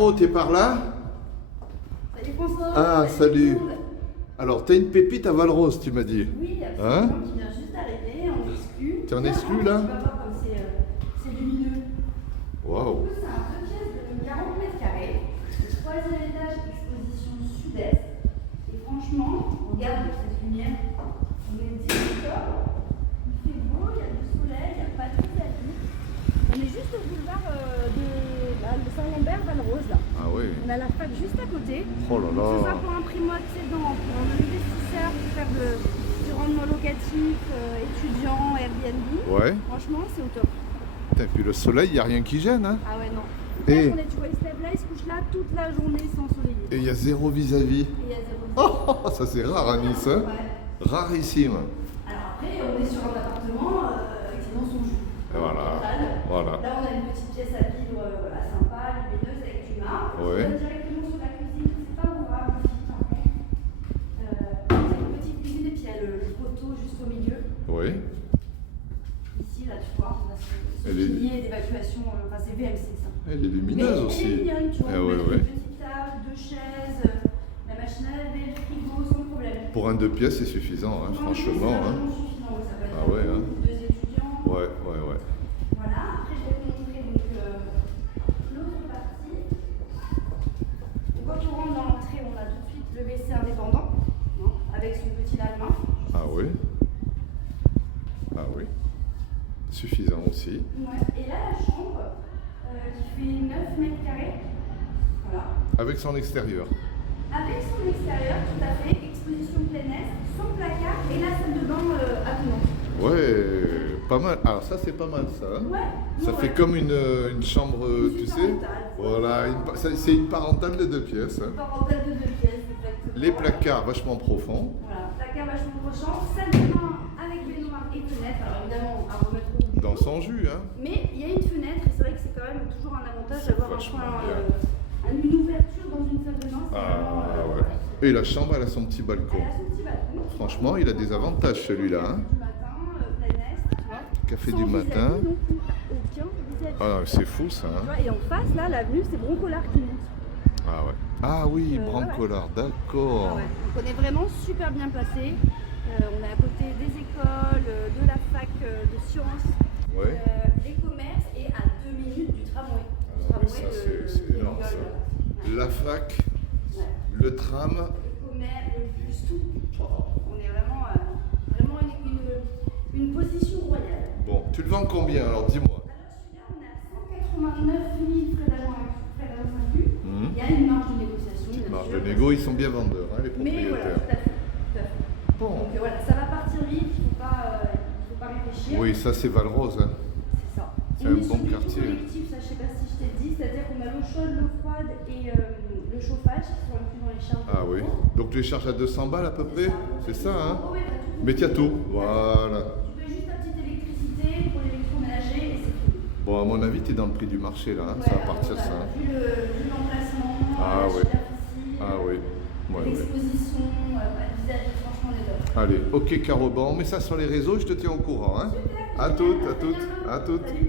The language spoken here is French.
Caro, t'es par là? Salut François. Ah, salut. tout le monde. Alors, t'as une pépite à Valrose, tu m'as dit. Oui, Hein? absolument, qui vient juste d'arriver en exclu. T'es en exclu, là? Tu vas voir comme c'est lumineux. Waouh. C'est un 2 pièces de 40 mètres carrés, le troisième étage, exposition sud-est. Et franchement, regarde cette lumière, on est le 10 octobre, il fait beau, il y a du soleil, il n'y a pas de tapis. On est juste au boulevard de Saint-Lambert-Valrose là. Ah oui. On a la fac juste à côté. Oh là là. Que ce soit pour un primo-accédant, pour un investisseur, pour faire du rendement locatif, étudiant, Airbnb. Ouais. Franchement, c'est au top. Putain, puis le soleil, il n'y a rien qui gêne, hein? Ah ouais, non. Toute la Et- journée, tu vois, il se lève là, il se couche là toute la journée sans soleil. Et il y a zéro vis-à-vis. Et il y a zéro. Oh, ça c'est rare à Nice, hein? Ouais. Rarissime. Alors après, on est sur un appartement qui est dans son jus. Et voilà. Total. Voilà. Là, on a une petite pièce à vivre voilà, sympa, lumineuse, avec du marbre. Ouais. On donne directement sur la cuisine, c'est pas ouvrable ici, par contre. C'est une petite cuisine et puis il y a le poteau juste au milieu. Oui. Ici, là, tu vois, on a ce Elle est- pilier d'évacuation, enfin c'est VMC ça. Elle est lumineuse Mais aussi. elle est mignonne, tu vois, Eh on ouais, met ouais. une petite table, deux chaises, la machine à laver, le frigo, sans problème. Pour un 2 pièces, c'est suffisant, hein, franchement. Hein. Suffisant, oui, ça peut être Ah ouais, hein. deux étudiants. Ouais, ouais, ouais. Voilà, après je vais te montrer donc l'autre partie. Donc, quand on rentre dans l'entrée, on a tout de suite le WC indépendant, hein, avec son petit lave-main. Ah oui. Ah oui. Suffisant aussi. Ouais. Et là, la chambre qui fait 9 mètres carrés. Voilà. Avec son extérieur. Avec son extérieur, tout à fait, exposition plein est, son placard et la salle de bain attenante. Ouais, pas mal. Alors ça c'est pas mal ça. Hein. Ouais. Ça ouais. fait comme une chambre, Une tu suite sais. parentale. Voilà, c'est une parentale de 2 pièces. Hein. Parentale de 2 pièces, exactement. Les placards vachement profonds. Voilà, placard vachement prochant, salle de bain avec baignoire et fenêtre. Alors évidemment, à remettre au goût du Dans jour. son jus, hein. Mais il y a une fenêtre et c'est vrai que c'est quand même toujours un avantage C'est d'avoir vachement une ouverture dans une salle de bain. C'est vraiment, Ah ouais. voilà. Et la chambre, elle a son petit balcon. Elle a son petit balcon. Franchement, il a des avantages celui-là. Hein. Du matin, plein est, tu vois. Café Sans du vis-à-vis matin. non plus, aucun vis-à-vis. Ah, c'est fou ça. Tu Hein. vois, et en face, là, l'avenue, c'est Broncolard qui monte. Ah ouais. Ah oui, ouais, Brancolard, d'accord. Ah ouais. Donc on est vraiment super bien placé. On est à côté des écoles, de la fac de sciences, Ouais. des commerces et à 2 minutes du tramway. Du Ah, mais tramway ça, de- c'est de énorme, l'école, ça. ouais. La fac, Ouais. le tram. Le commerce, le bus, tout. On est vraiment, vraiment une position royale. Bon, tu le vends combien alors, dis-moi. Alors celui-là, on est à 189 000 frais d'agent inclus. Mhm. Il y a une marge de négociation. bien Marge sûr. de négo, ils sont bien vendeurs, hein, les Mais voilà, propriétaires. tout à fait. Tout à fait. Bon. Donc voilà, ça va partir vite, il ne faut pas réfléchir. Oui, ça c'est Valrose. Hein. C'est ça. C'est On un est bon sur du quartier. collectif, ça je sais pas si je t'ai dit, c'est-à-dire qu'on a l'eau chaude, l'eau froide et le chauffage qui sont inclus dans les charges. Ah oui. Donc tu les charges à 200 balles à peu près. C'est ça, hein. Oh, oui, t'as tout. Mais tu as tout. Voilà. Tu payes juste ta petite électricité pour l'électroménager et c'est tout. Bon, à mon avis, tu es dans le prix du marché là. Hein. Ça va partir ça. Hein. Vu l'emplacement, Ah la ouais. superficie, Ah oui. Ouais, ouais. l'exposition, pas de visage, franchement, on est top. Allez, ok Caro, bon, on met ça sur les réseaux, je te tiens au courant. Hein. Super, À génial, toutes, à très toutes, bientôt. à toutes. Salut.